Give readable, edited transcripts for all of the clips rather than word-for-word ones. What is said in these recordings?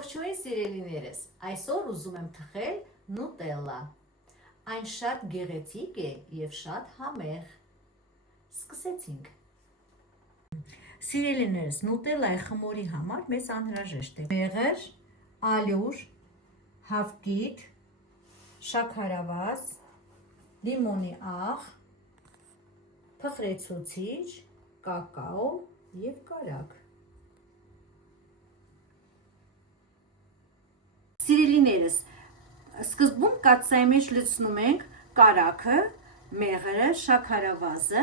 Ողջույն սիրելիներս, այսօր ուզում եմ թխել նուտելլա։ Այն շատ գեղեցիկ է և շատ համեղ։ Սկսեցինք։ Սիրելիներս, նուտելլայի խմորի համար մեզ անհրաժեշտ է մեղր, ալյուր, հավկիթ, շաքարավազ, լիմոնի աղ, փխրեցուցիչ, կակաո և կարագ։ Սիրելիներս, սկզբում կաթսայի մեջ լցնում ենք կարագը, մեղրը, շաքարավազը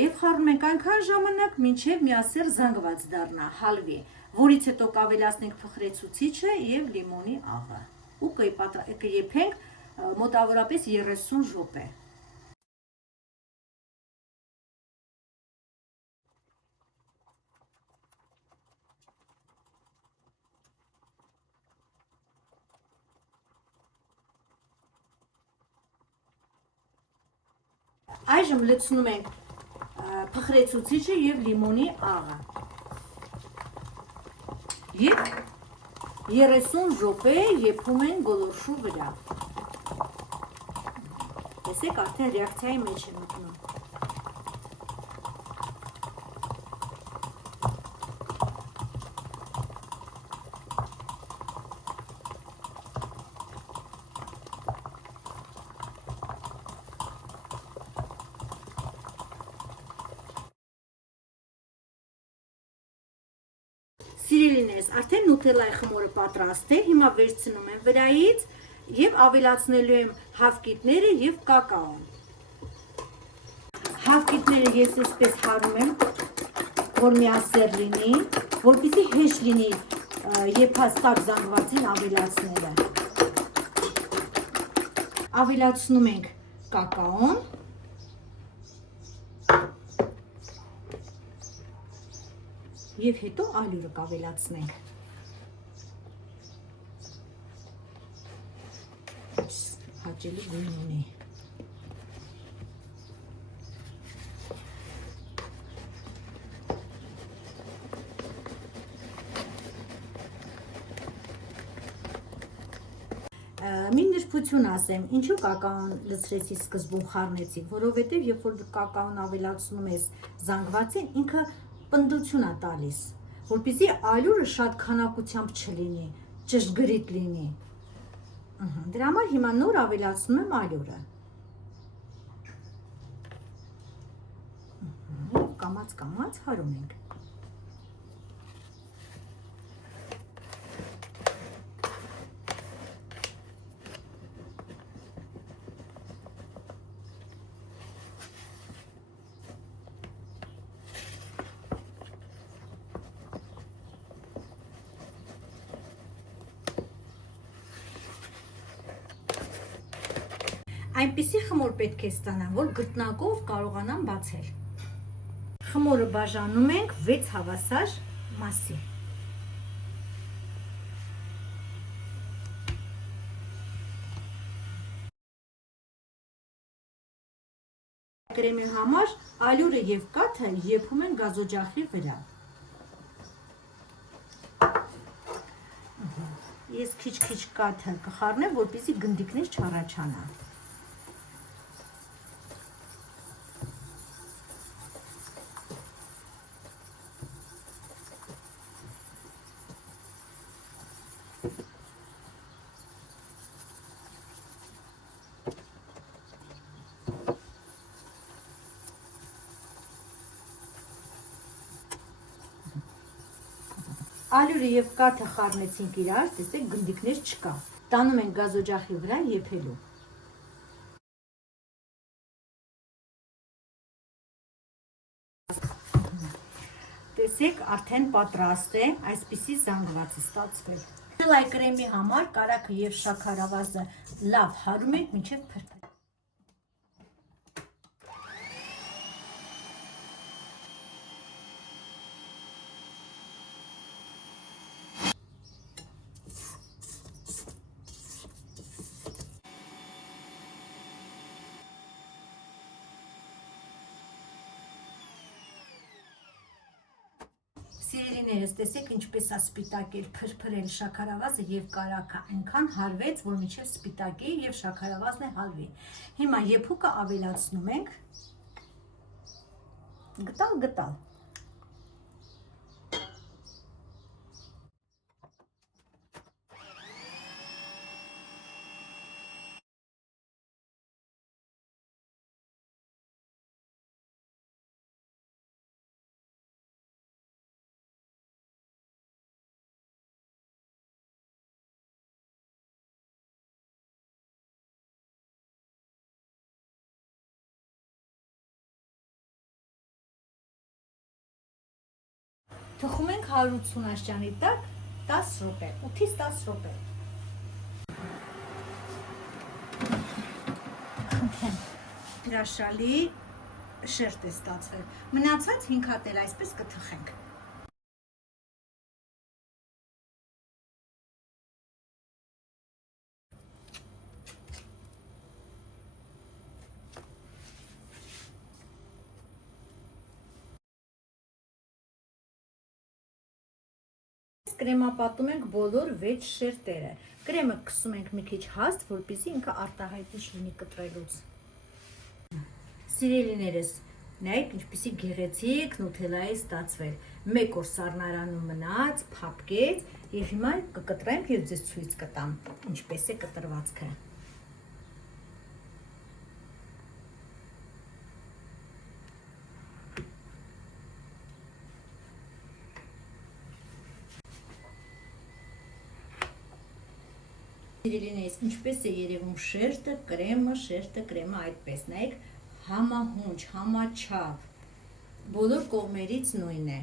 և խառնում ենք այնքան ժամանակ, մինչև միասեռ զանգված դառնա, հալվի, որից հետո կավելացնենք փխրեցուցիչը և լիմոնի աղը ու կեփենք մոտավորապես 30 րոպե։ Այժմ լցնում ենք փխրեցուցիչը և լիմոնի աղը և 30 րոպե եփում ենք գոլորշու վրա։ Տեսեք, արդեն ռեակցիայի մեջ է մտնում։ Սիրելիներս, արդեն նուտելլայի խմորը պատրաստ է, հիմա վերցնում եմ վրայից և ավելացնելու եմ հավկիթները և կակաոն։ Հավկիթները ես այսպես հարում եմ, որ միասեռ լինի, որպեսզի հեշտ լինի եփած տաք զանգվածին ավելացնելը։ Ավելացնում ենք կակաոն և հետո ալյուրը կավելացնենք։ Հաճելի գույն ունի։ Մի նրբություն ասեմ, ինչու կակաոն լցրեցի սկզբում խառնեցի, որովհետև երբ որ կակաոն ավելացնում ես զանգվածին, ինքը պնդություն է տալիս, որպեսզի ալյուրը շատ քանակությամբ չլինի, ճշգրիտ լինի։ Դրա համար հիմա նոր ավելացնում եմ ալյուրը։ Կամաց հարում ենք։ Այնպիսի խմոր պետք է ստանամ, որ գրտնակով կարողանամ բացել։ Խմորը բաժանում ենք 6 հավասար մասի։ Կրեմի համար ալյուրը և կաթը եփում են գազօջախի վրա։ Ես քիչ-քիչ կաթը կխառնեմ, որպեսզի գնդիկներ չառաջանա։ Ալյուրը և կաթը խառնեցինք իրար, տեսեք գնդիկներ չկա։ Տանում ենք գազօջախի վրա եփելու։ Տեսեք, արդեն պատրաստ է, այսպիսի զանգված է ստացվել։ Նուտելլայի կրեմի համար կարագը և շաքարավազը լավ հարում ենք մինչև փրփր։ Սիրելիներ Սիրելիներս, տեսեք ինչպես է սպիտակել, փրփրել շաքարավազը եւ կարագը, այնքան հարվեց, որ մինչև սպիտակի եւ շաքարավազն է հալվի։ Հիմա եփուկը ավելացնում ենք, գտալ։ Թխում ենք 180 աստիճանի տակ 10 րոպե, 8-ից 10 րոպե։ Հրաշալի շերտ է ստացվել։ Մնացած 5 հատ էլ այսպես կթխենք։ Կրեմապատում ենք բոլոր 6 շերտերը։ Կրեմը կսում ենք մի քիչ հաստ, որպեսզի ինքը արտահայտիչ լինի կտրելուց։ Սիրելիներս, նայեք ինչպիսի գեղեցիկ նութելա է ստացվել։ 1 օր սառնարանում մնաց, փափկեց եւ հիմա կկտրենք եւ ձեզ ցույց կտամ ինչպես է կտրվածքը։ Սիրելիներս, ինչպես է երևում շերտը, կրեմը այդպես, նայեք, համահունչ, համաչափ, բոլոր կողմերից նույն է։